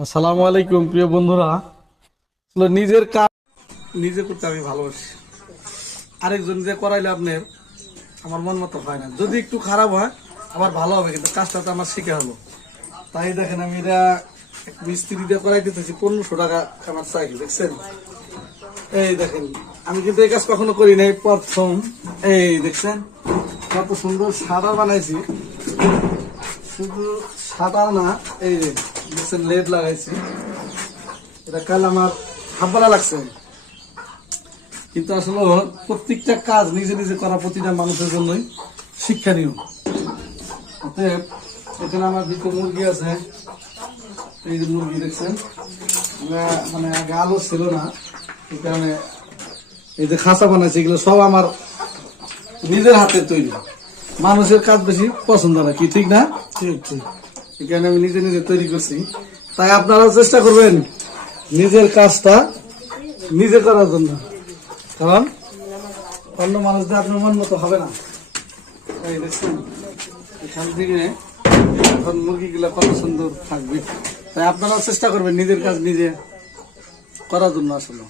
আসসালামু আলাইকুম প্রিয় বন্ধুরা। আসলে নিজের কাজ নিজে করতে আমি ভালোবাসি। আরেকজন যে করাইলে আপনার আমার মন মতো হয় না, যদি একটু খারাপ হয় আবার ভালো হবে, কিন্তু কাজটা তো আমার শিখে হলো। তাই দেখেন আমি এটা মিস্ত্রি দিয়ে করাই দিতেছি, 1500 টাকা আমার চাকরি দেখছেন। এই দেখেন আমি কিন্তু এই কাজ কখনো করি নাই, প্রথম। এই দেখছেন কত সুন্দর সাদা বানাইছি, শুধু সাদা না, এই যে দেখছেন লেড লাগাইছি। এটা কাল আমার ভালো লাগছে, কিন্তু আসলে প্রত্যেকটা কাজ নিজে নিজে করা প্রতিটা মানুষের জন্যই শিক্ষণীয়। অতএব এখানে আমার দুটো মুরগি আছে, এই যে মুরগি দেখছেন, মানে আগে আলো ছিল না, এই কারণে এই যে খাঁচা বানাইছে, এগুলো সব আমার নিজের হাতে তৈরি। মানুষের কাজ বেশি পছন্দ না, কি ঠিক না? ঠিক ঠিক। এই কারণে আমি নিজে নিজে তৈরি করছি। তাই আপনারাও চেষ্টা করবেন নিজের কাজটা নিজে করার জন্য, কারণ অন্য মানুষদের আপনার মন মতো হবে না। এই দেখছেন এখান থেকে এখন মুরগিগুলো কত সুন্দর থাকবে। তাই আপনারাও চেষ্টা করবেন নিজের কাজ নিজে করার জন্য আসলে।